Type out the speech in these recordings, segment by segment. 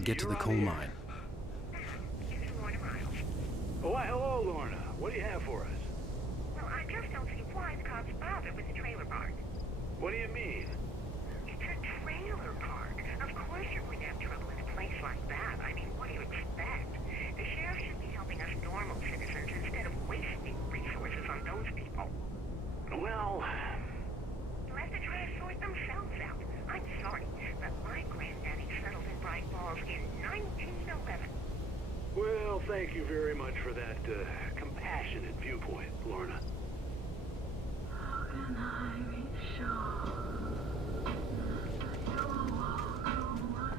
to get to the coal mine. Oh, hello, Lorna. What do you have for us? Well, I just don't see why the cops bother with the trailer park. What do you mean? It's a trailer park. Of course you're going to have trouble in a place like that. I mean, what do you expect? The sheriff should be helping us normal citizens instead of wasting resources on those people. Well... Let the trash sort themselves out. I'm sorry, but my granddaddy settled in Bright Falls in 1911. Well, thank you very much for that, compassionate viewpoint, Lorna. How can I be sure you'll walk away?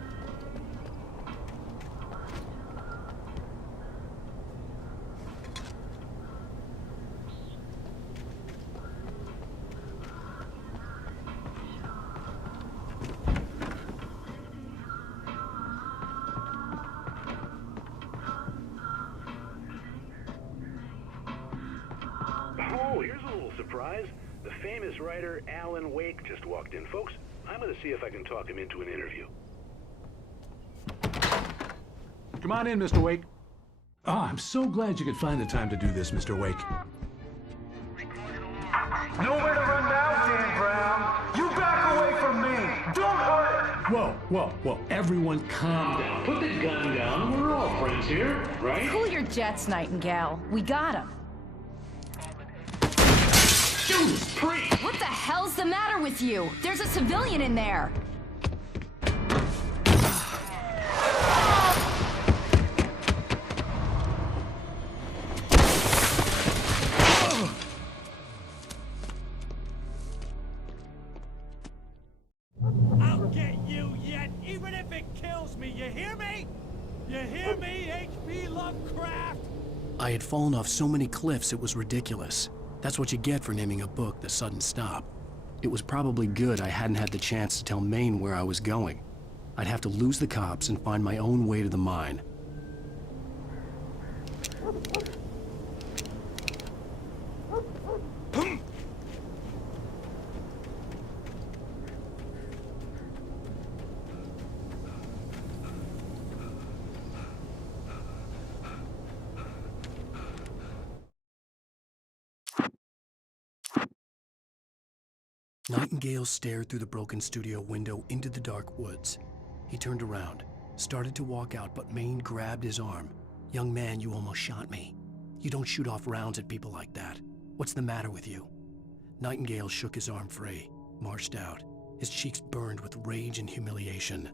Oh, here's a little surprise. The famous writer Alan Wake just walked in. Folks, I'm going to see if I can talk him into an interview. Come on in, Mr. Wake. Ah, I'm so glad you could find the time to do this, Mr. Wake. Nowhere to run now, Dan Brown. You back away from me. Don't hurt. Whoa. Everyone calm down. Put the gun down. We're all friends here, right? Cool your jets, Nightingale. We got him. Judas Priest! What the hell's the matter with you? There's a civilian in there. I'll get you yet, even if it kills me, you hear me? You hear me, H.P. Lovecraft? I had fallen off so many cliffs it was ridiculous. That's what you get for naming a book The Sudden Stop. It was probably good I hadn't had the chance to tell Maine where I was going. I'd have to lose the cops and find my own way to the mine. Nightingale stared through the broken studio window into the dark woods. He turned around, started to walk out, but Maine grabbed his arm. "Young man, you almost shot me. You don't shoot off rounds at people like that. What's the matter with you?" Nightingale shook his arm free, marched out. His cheeks burned with rage and humiliation.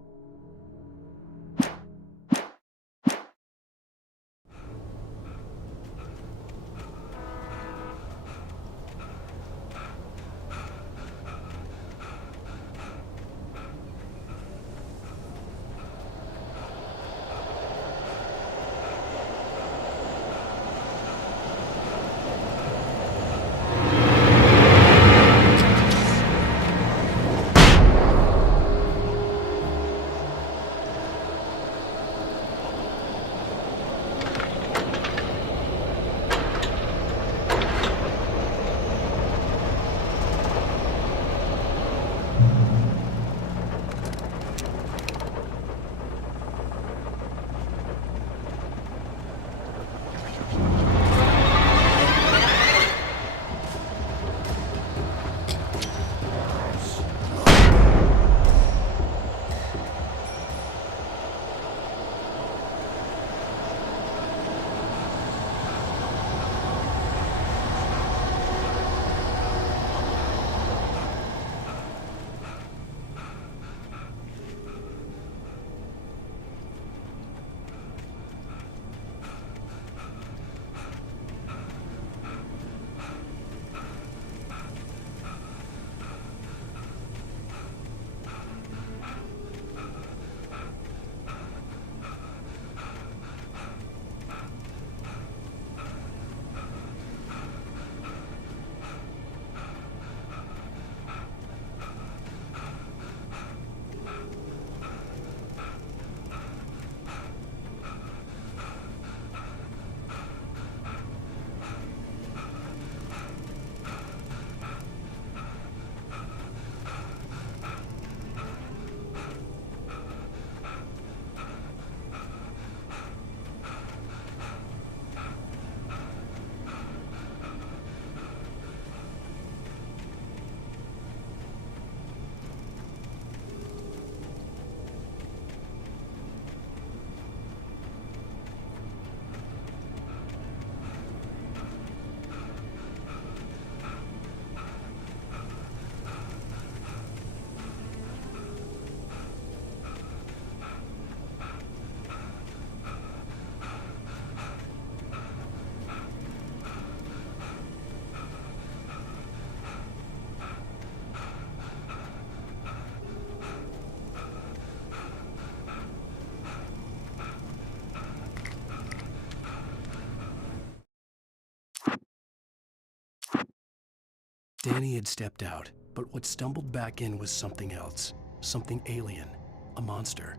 Danny had stepped out, but what stumbled back in was something else. Something alien. A monster.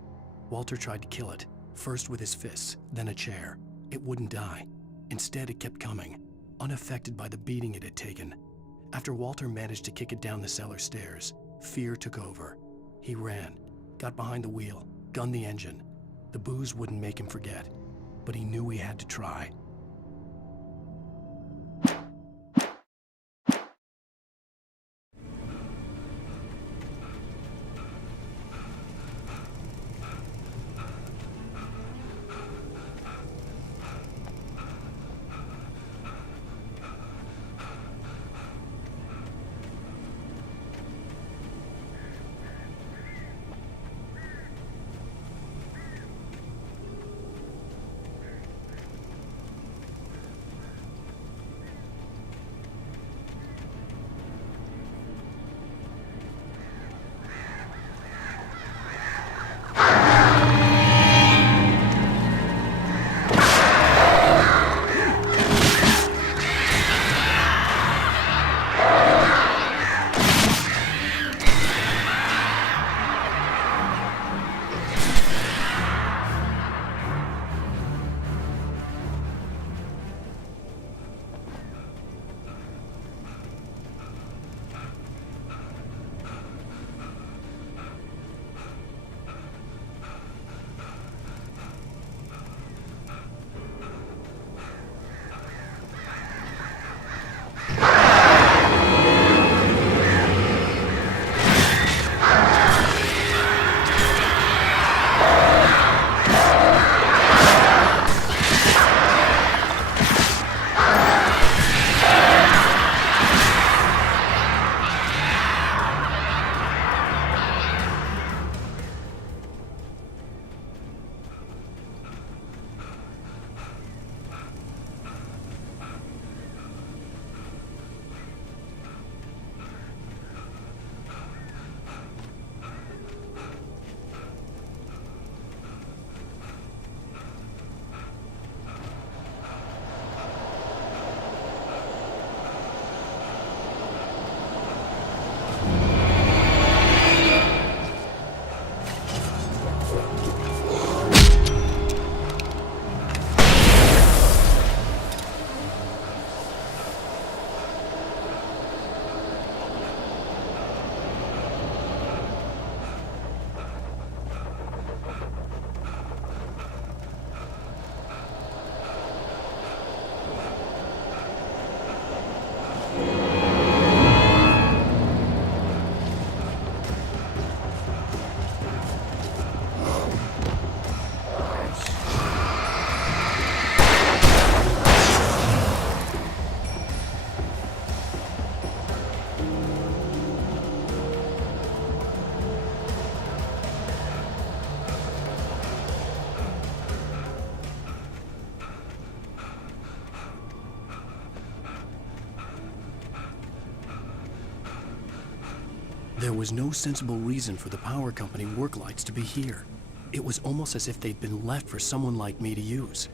Walter tried to kill it, first with his fists, then a chair. It wouldn't die. Instead, it kept coming, unaffected by the beating it had taken. After Walter managed to kick it down the cellar stairs, fear took over. He ran, got behind the wheel, gunned the engine. The booze wouldn't make him forget, but he knew he had to try. There was no sensible reason for the power company work lights to be here. It was almost as if they'd been left for someone like me to use.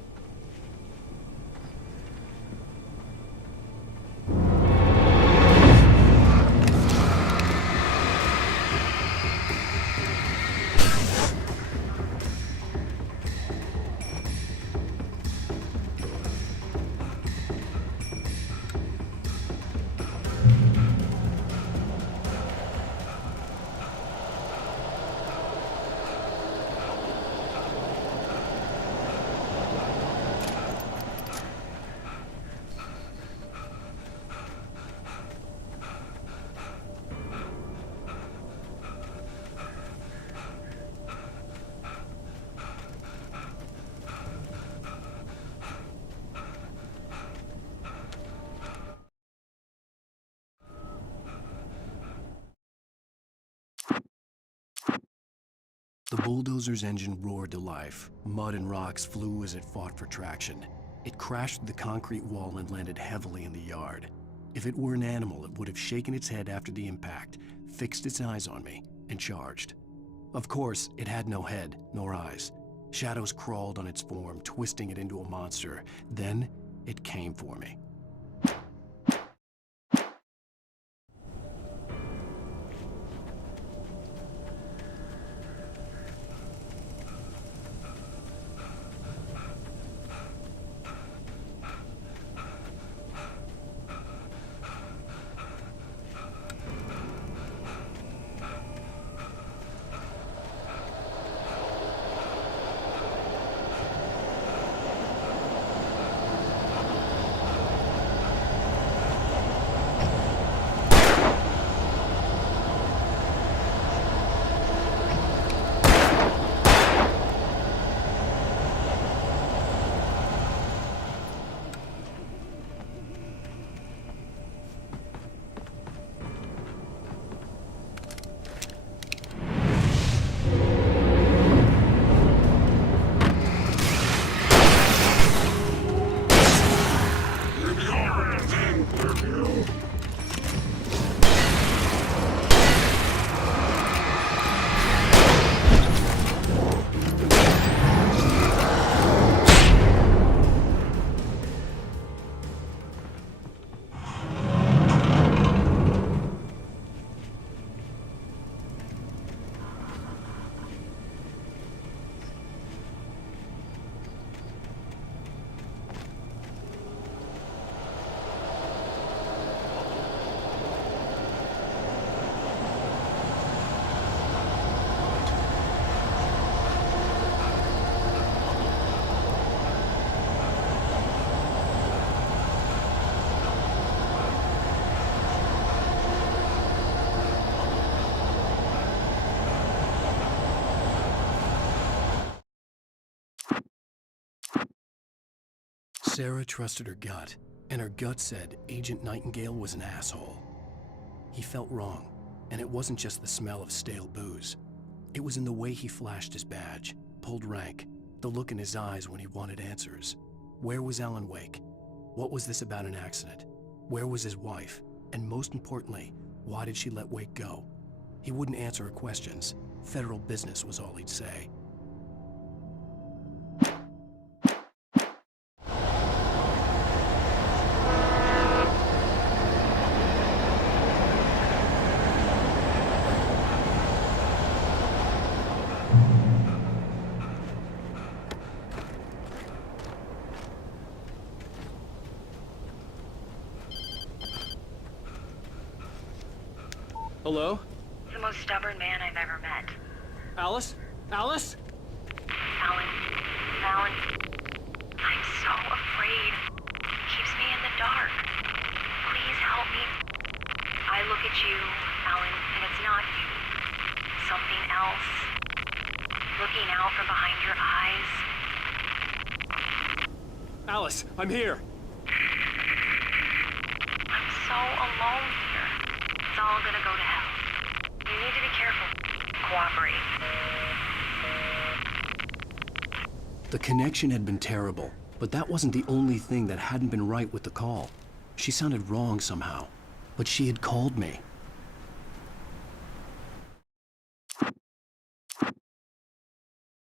The bulldozer's engine roared to life. Mud and rocks flew as it fought for traction. It crashed through the concrete wall and landed heavily in the yard. If it were an animal, it would have shaken its head after the impact, fixed its eyes on me, and charged. Of course, it had no head, nor eyes. Shadows crawled on its form, twisting it into a monster. Then, it came for me. Sarah trusted her gut, and her gut said Agent Nightingale was an asshole. He felt wrong, and it wasn't just the smell of stale booze. It was in the way he flashed his badge, pulled rank, the look in his eyes when he wanted answers. Where was Alan Wake? What was this about an accident? Where was his wife? And most importantly, why did she let Wake go? He wouldn't answer her questions. Federal business was all he'd say. Hello? The most stubborn man I've ever met. Alice? Alice? Alan. Alan. I'm so afraid. It keeps me in the dark. Please help me. I look at you, Alan, and it's not you. Something else. Looking out from behind your eyes. Alice, I'm here. I'm so alone here. It's all gonna go to hell. You need to be careful. Cooperate. The connection had been terrible, but that wasn't the only thing that hadn't been right with the call. She sounded wrong somehow, but she had called me.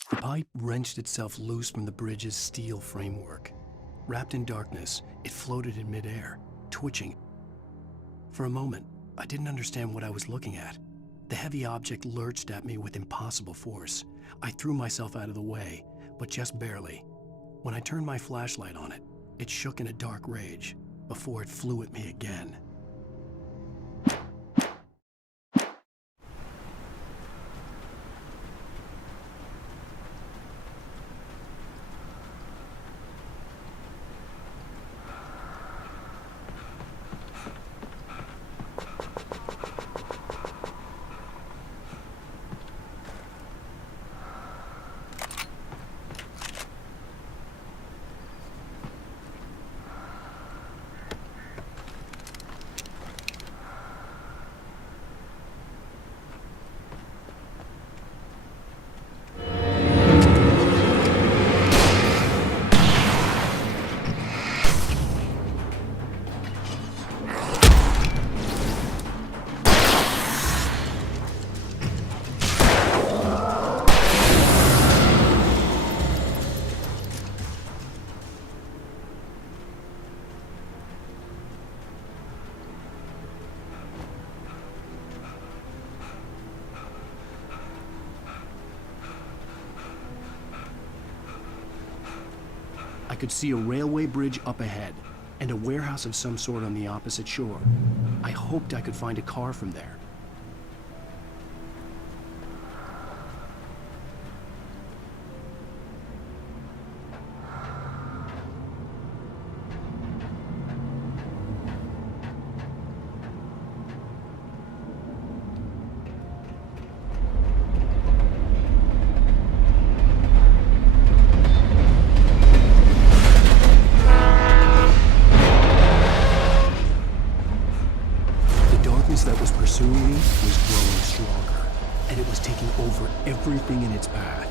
The pipe wrenched itself loose from the bridge's steel framework. Wrapped in darkness, it floated in midair, twitching. For a moment, I didn't understand what I was looking at. The heavy object lurched at me with impossible force. I threw myself out of the way, but just barely. When I turned my flashlight on it, it shook in a dark rage before it flew at me again. I could see a railway bridge up ahead, and a warehouse of some sort on the opposite shore. I hoped I could find a car from there. That was pursuing me was growing stronger, and it was taking over everything in its path.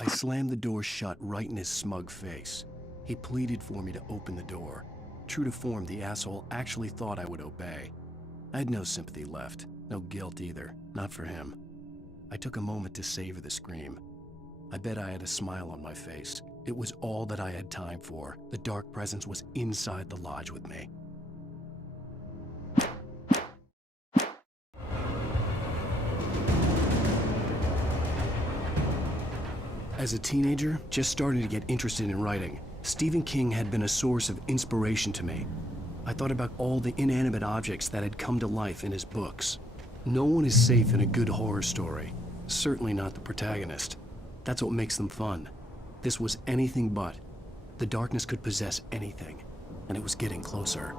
I slammed the door shut right in his smug face. He pleaded for me to open the door. True to form, the asshole actually thought I would obey. I had no sympathy left, no guilt either, not for him. I took a moment to savor the scream. I bet I had a smile on my face. It was all that I had time for. The dark presence was inside the lodge with me. As a teenager, just starting to get interested in writing, Stephen King had been a source of inspiration to me. I thought about all the inanimate objects that had come to life in his books. No one is safe in a good horror story. Certainly not the protagonist. That's what makes them fun. This was anything but. The darkness could possess anything, and it was getting closer.